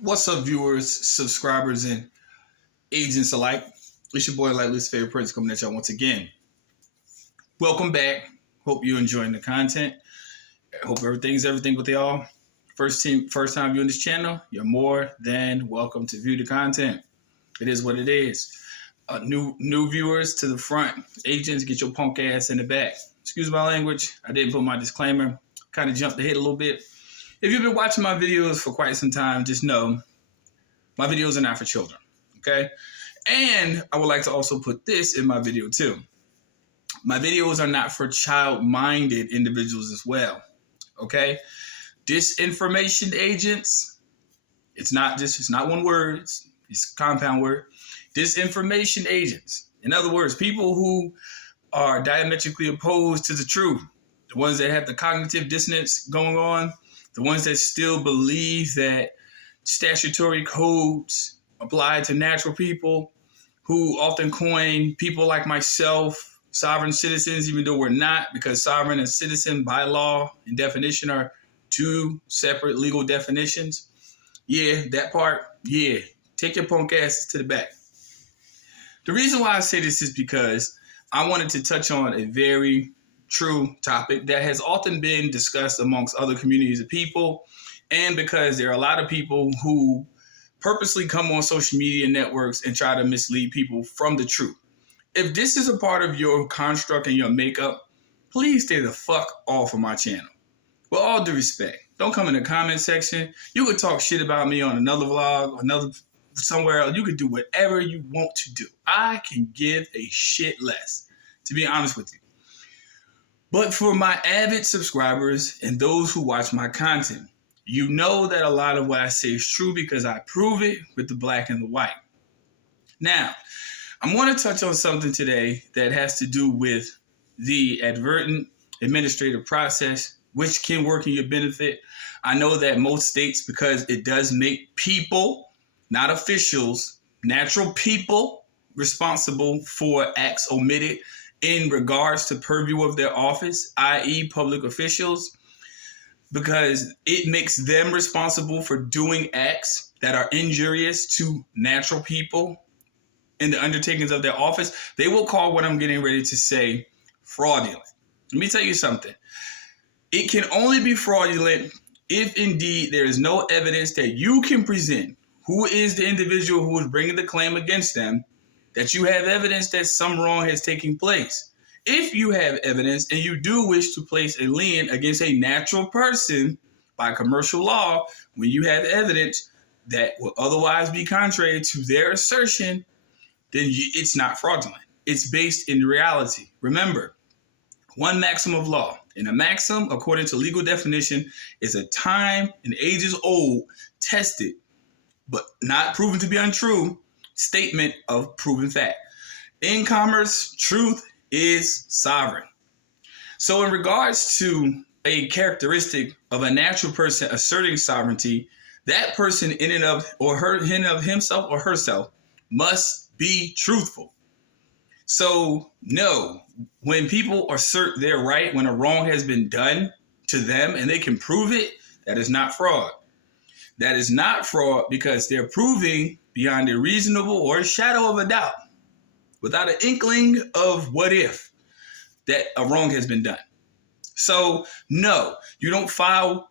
What's up, viewers, subscribers, and agents alike? It's your boy, Luciferian Prince, coming at y'all once again. Welcome back. Hope you're enjoying the content. Hope everything's everything with y'all. First time viewing this channel, you're more than welcome to view the content. It is what it is. New viewers to the front. Agents, get your punk ass in the back. Excuse my language. I didn't put my disclaimer. Kind of jumped ahead a little bit. If you've been watching my videos for quite some time, just know my videos are not for children, okay? And I would like to also put this in my video too. My videos are not for child-minded individuals as well, okay? Disinformation agents, it's not one word, it's a compound word. Disinformation agents. In other words, people who are diametrically opposed to the truth, the ones that have the cognitive dissonance going on, the ones that still believe that statutory codes apply to natural people, who often coin people like myself sovereign citizens, even though we're not, because sovereign and citizen by law and definition are two separate legal definitions. Yeah, that part, yeah. Take your punk asses to the back. The reason why I say this is because I wanted to touch on a very true topic that has often been discussed amongst other communities of people, and because there are a lot of people who purposely come on social media networks and try to mislead people from the truth. If this is a part of your construct and your makeup, please stay the fuck off of my channel. With all due respect, don't come in the comment section. You could talk shit about me on another vlog, somewhere else. You could do whatever you want to do. I can give a shit less, to be honest with you. But for my avid subscribers and those who watch my content, you know that a lot of what I say is true because I prove it with the black and the white. Now, I'm going to touch on something today that has to do with the advertent administrative process, which can work in your benefit. I know that most states, because it does make people, not officials, natural people, responsible for acts omitted in regards to purview of their office, i.e. public officials, because it makes them responsible for doing acts that are injurious to natural people in the undertakings of their office. They will call what I'm getting ready to say fraudulent. Let me tell you something. It can only be fraudulent if indeed there is no evidence that you can present who is the individual who is bringing the claim against them, that you have evidence that some wrong has taken place. If you have evidence and you do wish to place a lien against a natural person by commercial law, when you have evidence that will otherwise be contrary to their assertion, then it's not fraudulent. It's based in reality. Remember, one maxim of law. And a maxim, according to legal definition, is a time and ages old, tested, but not proven to be untrue, statement of proven fact. In commerce, truth is sovereign. So in regards to a characteristic of a natural person asserting sovereignty, that person in and of himself or herself must be truthful. So no, when people assert their right when a wrong has been done to them and they can prove it, that is not fraud. That is not fraud because they're proving beyond a reasonable or a shadow of a doubt, without an inkling of what if, that a wrong has been done. So no, you don't file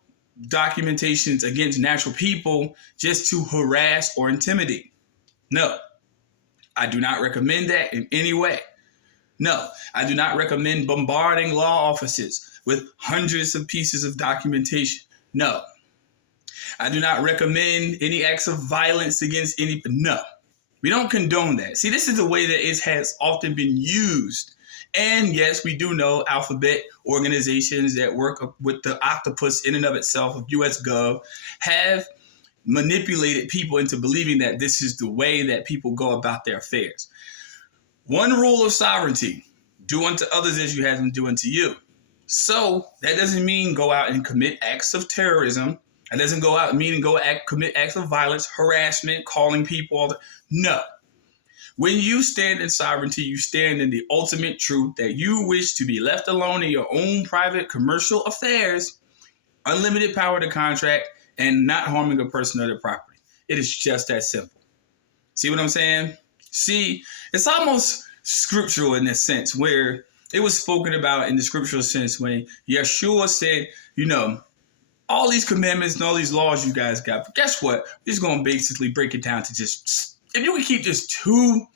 documentations against natural people just to harass or intimidate. No, I do not recommend that in any way. No, I do not recommend bombarding law offices with hundreds of pieces of documentation. No, I do not recommend any acts of violence against any. No, we don't condone that. See, this is the way that it has often been used. And yes, we do know alphabet organizations that work with the octopus in and of itself of US Gov have manipulated people into believing that this is the way that people go about their affairs. One rule of sovereignty: do unto others as you have them do unto you. So that doesn't mean go out and commit acts of terrorism. That doesn't commit acts of violence, harassment, calling people. No. When you stand in sovereignty, you stand in the ultimate truth that you wish to be left alone in your own private commercial affairs, unlimited power to contract, and not harming a person or their property. It is just that simple. See what I'm saying? See, it's almost scriptural in this sense, where it was spoken about in the scriptural sense when Yeshua said, all these commandments and all these laws you guys got. But guess what? We're just going to basically break it down to just, if you can keep just two,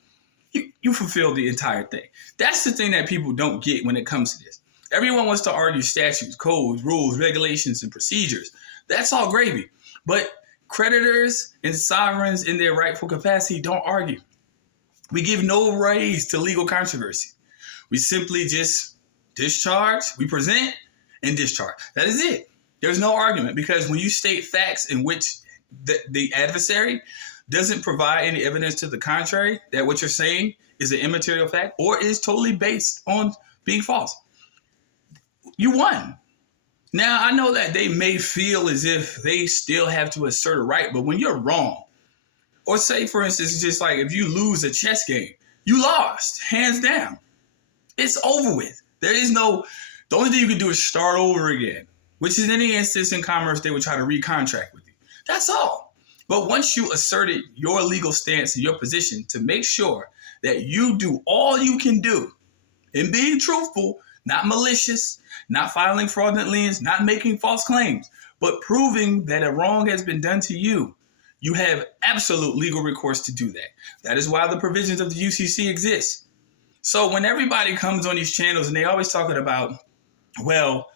you fulfill the entire thing. That's the thing that people don't get when it comes to this. Everyone wants to argue statutes, codes, rules, regulations, and procedures. That's all gravy. But creditors and sovereigns in their rightful capacity don't argue. We give no rise to legal controversy. We simply just discharge, we present, and discharge. That is it. There's no argument, because when you state facts in which the adversary doesn't provide any evidence to the contrary, that what you're saying is an immaterial fact or is totally based on being false, you won. Now, I know that they may feel as if they still have to assert a right, but when you're wrong, or say, for instance, it's just like if you lose a chess game, you lost, hands down. It's over with. There is no, the only thing you can do is start over again, which is in any instance in commerce, they would try to recontract with you. That's all. But once you asserted your legal stance and your position to make sure that you do all you can do in being truthful, not malicious, not filing fraudulent liens, not making false claims, but proving that a wrong has been done to you, you have absolute legal recourse to do that. That is why the provisions of the UCC exist. So when everybody comes on these channels and they always talking about, well,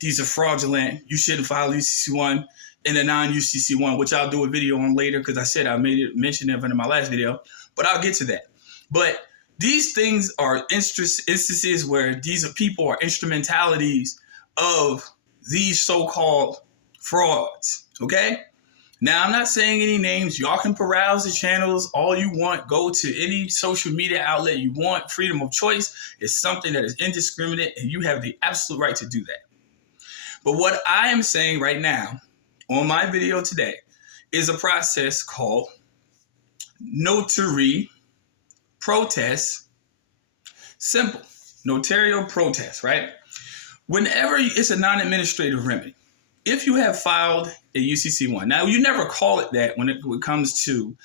these are fraudulent, you shouldn't file UCC 1 in a non-UCC 1, which I'll do a video on later because I said I mentioned it in my last video, but I'll get to that. But these things are instances where these people are instrumentalities of these so-called frauds, okay? Now, I'm not saying any names. Y'all can peruse the channels all you want. Go to any social media outlet you want. Freedom of choice is something that is indiscriminate, and you have the absolute right to do that. But what I am saying right now on my video today is a process called notary protest. Simple. Notarial protest, right? Whenever it's a non-administrative remedy, if you have filed a UCC 1, now you never call it that when it comes to,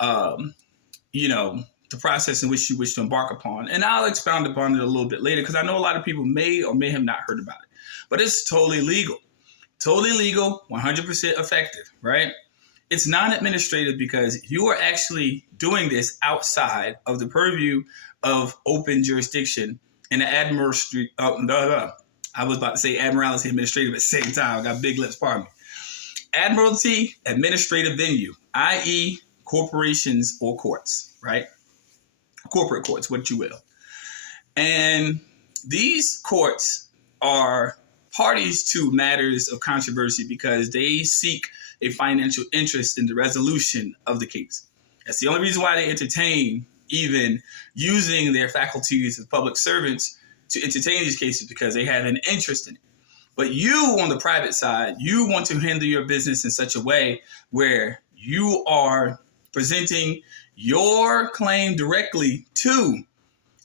the process in which you wish to embark upon. And I'll expound upon it a little bit later because I know a lot of people may or may have not heard about it. But it's totally legal. Totally legal, 100% effective, right? It's non-administrative because you are actually doing this outside of the purview of open jurisdiction in the Admiralty. I was about to say Admiralty Administrative at the same time. I got big lips, pardon me. Admiralty Administrative Venue, i.e. corporations or courts, right? Corporate courts, what you will. And these courts are parties to matters of controversy because they seek a financial interest in the resolution of the case. That's the only reason why they entertain even using their faculties as public servants to entertain these cases, because they have an interest in it. But you, on the private side, you want to handle your business in such a way where you are presenting your claim directly to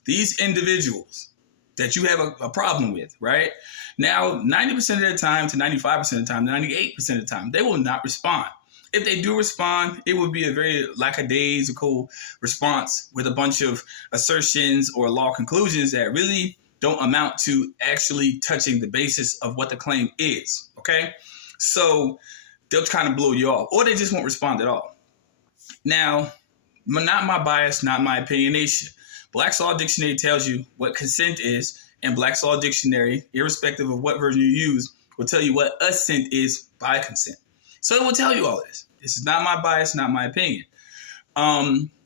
these individuals that you have a problem with, right? Now, 90% of the time to 95% of the time, 98% of the time, they will not respond. If they do respond, it would be a very lackadaisical response with a bunch of assertions or law conclusions that really don't amount to actually touching the basis of what the claim is, okay? So they'll kind of blow you off, or they just won't respond at all. Now, not my bias, not my opinionation. Black's Law Dictionary tells you what consent is, and Black's Law Dictionary, irrespective of what version you use, will tell you what assent is by consent. So it will tell you all this. This is not my bias, not my opinion.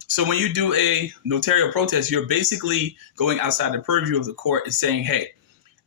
So when you do a notarial protest, you're basically going outside the purview of the court and saying, hey,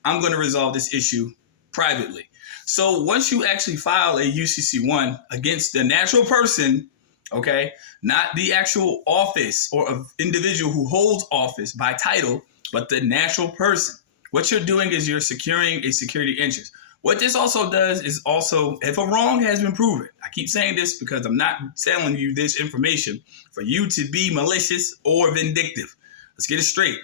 I'm going to resolve this issue privately. So once you actually file a UCC 1 against the natural person, okay, not the actual office or an individual who holds office by title, but the natural person, what you're doing is you're securing a security interest. What this also does is also, if a wrong has been proven, I keep saying this because I'm not telling you this information for you to be malicious or vindictive. Let's get it straight.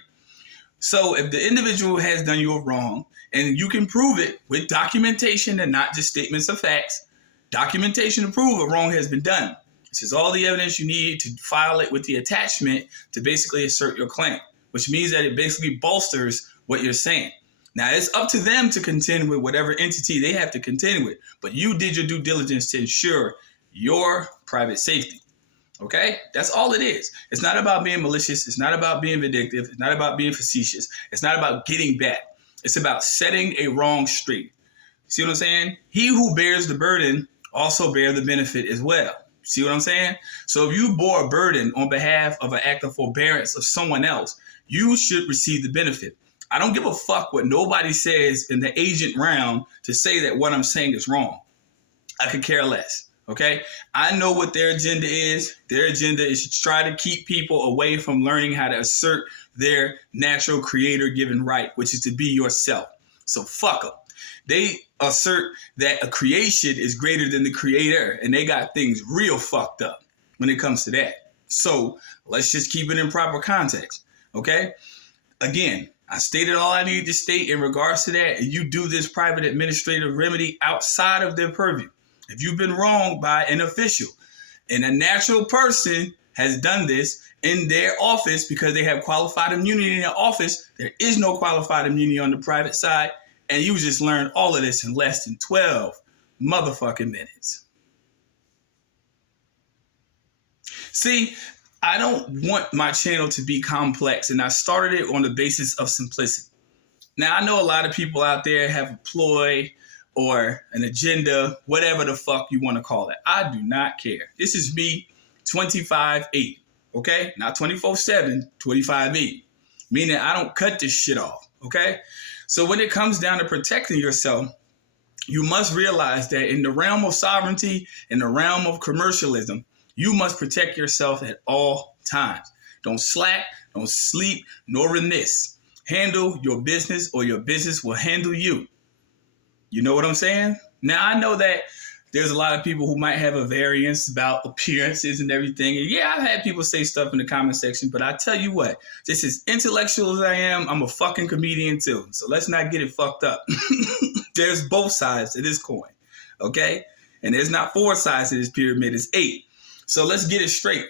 So if the individual has done you a wrong and you can prove it with documentation and not just statements of facts, Documentation to prove a wrong has been done. This is all the evidence you need to file it with the attachment to basically assert your claim, which means that it basically bolsters what you're saying. Now, it's up to them to contend with whatever entity they have to contend with, but you did your due diligence to ensure your private safety. Okay? That's all it is. It's not about being malicious. It's not about being vindictive. It's not about being facetious. It's not about getting back. It's about setting a wrong straight. See what I'm saying? He who bears the burden also bear the benefit as well. See what I'm saying? So if you bore a burden on behalf of an act of forbearance of someone else, you should receive the benefit. I don't give a fuck what nobody says in the agent round to say that what I'm saying is wrong. I could care less. Okay? I know what their agenda is. Their agenda is to try to keep people away from learning how to assert their natural creator-given right, which is to be yourself. So fuck them. They assert that a creation is greater than the creator, and they got things real fucked up when it comes to that. So let's just keep it in proper context, okay? Again, I stated all I needed to state in regards to that, and you do this private administrative remedy outside of their purview. If you've been wronged by an official and a natural person has done this in their office because they have qualified immunity in their office, there is no qualified immunity on the private side. And you just learned all of this in less than 12 motherfucking minutes. See, I don't want my channel to be complex, and I started it on the basis of simplicity. Now, I know a lot of people out there have a ploy or an agenda, whatever the fuck you want to call it. I do not care. This is me 25/8, okay? Not 24/7, 25/8, meaning I don't cut this shit off, okay? So when it comes down to protecting yourself, you must realize that in the realm of sovereignty, in the realm of commercialism, you must protect yourself at all times. Don't slack, don't sleep, nor remiss. Handle your business or your business will handle you. You know what I'm saying? Now, I know that there's a lot of people who might have a variance about appearances and everything. And yeah, I've had people say stuff in the comment section, but I tell you what, just as intellectual as I am, I'm a fucking comedian too. So let's not get it fucked up. There's both sides to this coin, okay? And there's not 4 sides to this pyramid, it's 8. So let's get it straight.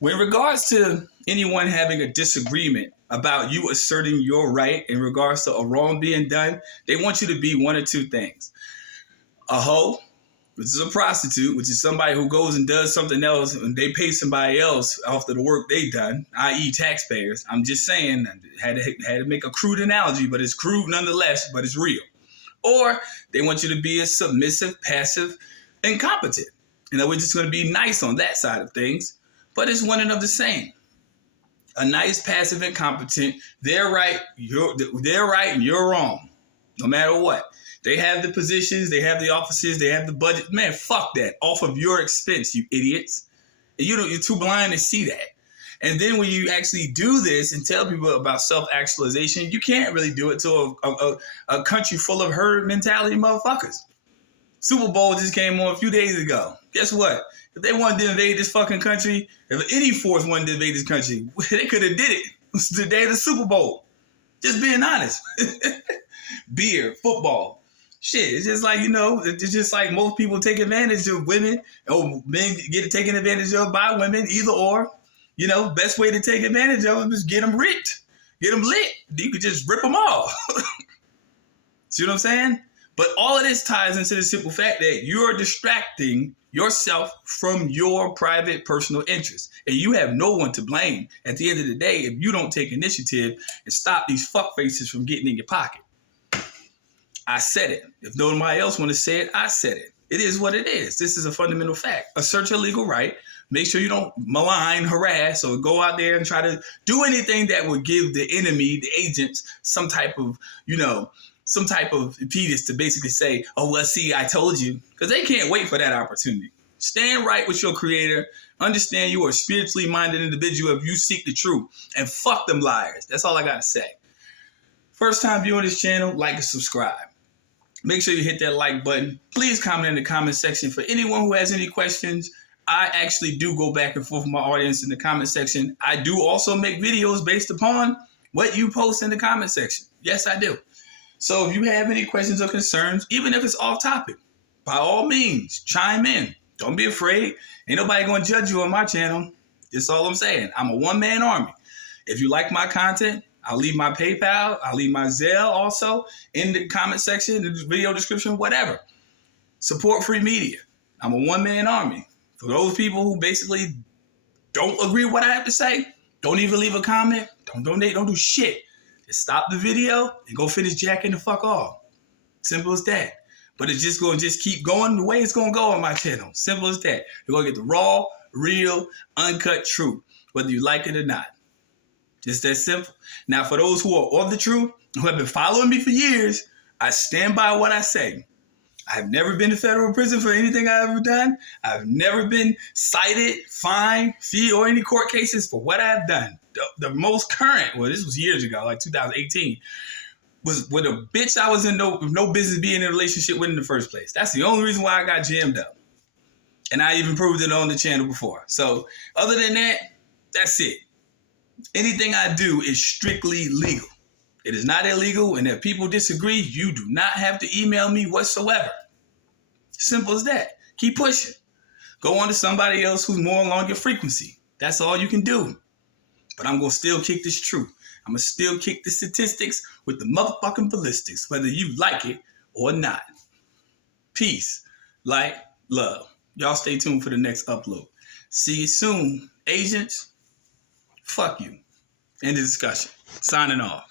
With regards to anyone having a disagreement about you asserting your right in regards to a wrong being done, they want you to be one of 2 things. A hoe, which is a prostitute, which is somebody who goes and does something else and they pay somebody else after the work they done, i.e. taxpayers. I'm just saying, I had to make a crude analogy, but it's crude nonetheless, but it's real. Or they want you to be a submissive, passive, incompetent. And we're just going to be nice on that side of things, but it's one and of the same. A nice, passive, incompetent, they're right, and you're wrong, no matter what. They have the positions, they have the offices, they have the budget. Man, fuck that. Off of your expense, you idiots. And you're too blind to see that. And then when you actually do this and tell people about self-actualization, you can't really do it to a country full of herd mentality motherfuckers. Super Bowl just came on a few days ago. Guess what? If they wanted to invade this fucking country, if any force wanted to invade this country, they could have did it. It was the day of the Super Bowl. Just being honest. Beer, football. Shit, it's just like, it's just like most people take advantage of women, or men get taken advantage of by women, either or. Best way to take advantage of them is get them ripped. Get them lit. You could just rip them off. See what I'm saying? But all of this ties into the simple fact that you're distracting yourself from your private personal interests. And you have no one to blame at the end of the day if you don't take initiative and stop these fuckfaces from getting in your pocket. I said it. If nobody else want to say it, I said it. It is what it is. This is a fundamental fact. Assert your legal right. Make sure you don't malign, harass, or go out there and try to do anything that would give the enemy, the agents, some type of impetus to basically say, oh, well, see, I told you. Because they can't wait for that opportunity. Stand right with your creator. Understand you are a spiritually minded individual if you seek the truth. And fuck them liars. That's all I got to say. First time viewing this channel, like and subscribe. Make sure you hit that like button. Please comment in the comment section. For anyone who has any questions, I actually do go back and forth with my audience in the comment section. I do also make videos based upon what you post in the comment section. Yes, I do. So if you have any questions or concerns, even if it's off topic, by all means, chime in. Don't be afraid. Ain't nobody going to judge you on my channel. That's all I'm saying. I'm a one-man army. If you like my content, I'll leave my PayPal. I'll leave my Zelle also in the comment section, the video description, whatever. Support free media. I'm a one-man army. For those people who basically don't agree with what I have to say, don't even leave a comment. Don't donate. Don't do shit. Just stop the video and go finish jacking the fuck off. Simple as that. But it's just going to just keep going the way it's going to go on my channel. Simple as that. You're going to get the raw, real, uncut truth, whether you like it or not. Just that simple. Now, for those who are of the truth, who have been following me for years, I stand by what I say. I've never been to federal prison for anything I've ever done. I've never been cited, fined, fee, or any court cases for what I've done. The most current, well, this was years ago, like 2018, was with a bitch I was in no business being in a relationship with in the first place. That's the only reason why I got jammed up. And I even proved it on the channel before. So other than that, that's it. Anything I do is strictly legal. It is not illegal, and if people disagree, you do not have to email me whatsoever. Simple as that. Keep pushing. Go on to somebody else who's more along your frequency. That's all you can do. But I'm going to still kick this truth. I'm going to still kick the statistics with the motherfucking ballistics, whether you like it or not. Peace, light, love. Y'all stay tuned for the next upload. See you soon, agents. Fuck you. End of discussion. Signing off.